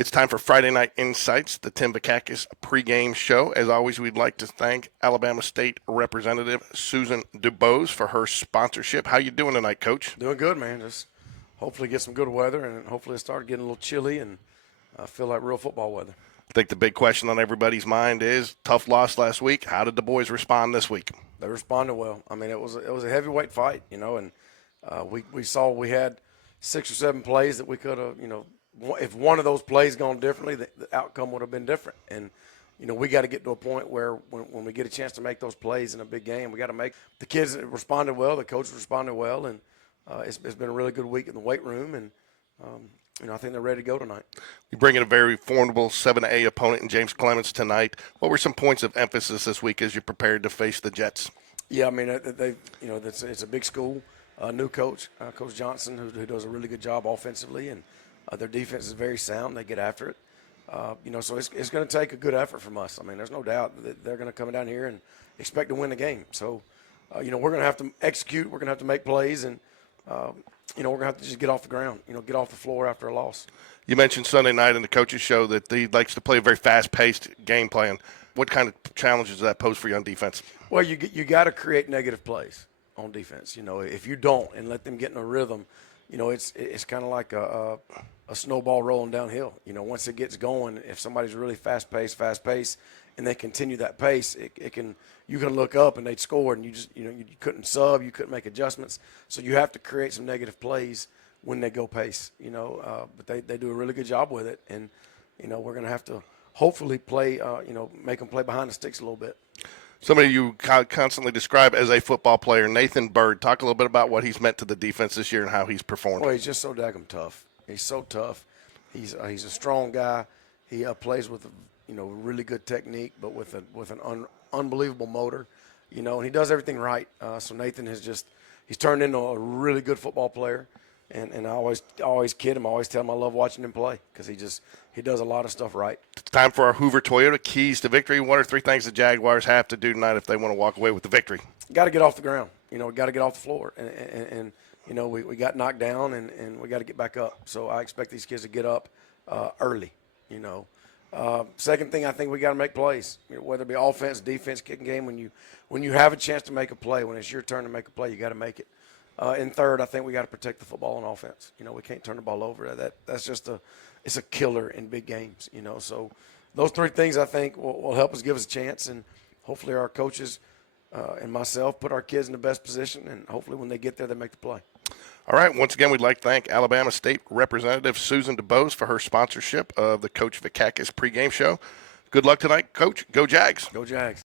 It's time for Friday Night Insights, the Tim Vakakis pregame show. As always, we'd like to thank Alabama State Representative Susan DuBose for her sponsorship. How you doing tonight, Coach? Doing good, man. Just hopefully get some good weather, and hopefully it started getting a little chilly and feel like real football weather. I think the big question on everybody's mind is tough loss last week. How did the boys respond this week? They responded well. I mean, it was a heavyweight fight, and we saw we had 6 or 7 plays that we could have, if one of those plays gone differently, the outcome would have been different. And we got to get to a point where when we get a chance to make those plays in a big game, we got to make the kids responded well, the coach responded well, and it's been a really good week in the weight room, and I think they're ready to go tonight. You bring in a very formidable 7A opponent in James Clemens tonight. What were some points of emphasis this week as you prepared to face the Jets? Yeah, I mean, it's a big school, new coach, Coach Johnson, who does a really good job offensively, and their defense is very sound. They get after it. So it's going to take a good effort from us. I mean, there's no doubt that they're going to come down here and expect to win the game. So, we're going to have to execute. We're going to have to make plays, and we're going to have to just get off the ground, get off the floor after a loss. You mentioned Sunday night in the coaches show that he likes to play a very fast-paced game plan. What kind of challenges does that pose for you on defense? Well, you got to create negative plays on defense. If you don't and let them get in a rhythm, it's kind of like a snowball rolling downhill. Once it gets going, if somebody's really fast-paced, and they continue that pace, you can look up and they'd score, and you couldn't sub, you couldn't make adjustments. So you have to create some negative plays when they go pace. But they do a really good job with it, and we're going to have to hopefully play, make them play behind the sticks a little bit. Somebody you constantly describe as a football player, Nathan Bird. Talk a little bit about what he's meant to the defense this year and how he's performed. Well, he's just so daggum tough. He's so tough. He's a strong guy. He plays with really good technique, but with an unbelievable motor. And he does everything right. So Nathan he's turned into a really good football player. And I always kid him. I always tell him I love watching him play because he does a lot of stuff right. It's time for our Hoover Toyota keys to victory. What are 3 things the Jaguars have to do tonight if they want to walk away with the victory? Got to get off the ground. We got to get off the floor. And we got knocked down, and we got to get back up. So I expect these kids to get up early. Second thing, I think we got to make plays. Whether it be offense, defense, kicking game. When you have a chance to make a play, when it's your turn to make a play, you got to make it. And third, I think we got to protect the football on offense. We can't turn the ball over. That's just it's a killer in big games. So those 3 things I think will help us, give us a chance, and hopefully our coaches and myself put our kids in the best position, and hopefully when they get there, they make the play. All right. Once again, we'd like to thank Alabama State Representative Susan DuBose for her sponsorship of the Coach Vakakis pregame show. Good luck tonight, Coach. Go Jags. Go Jags.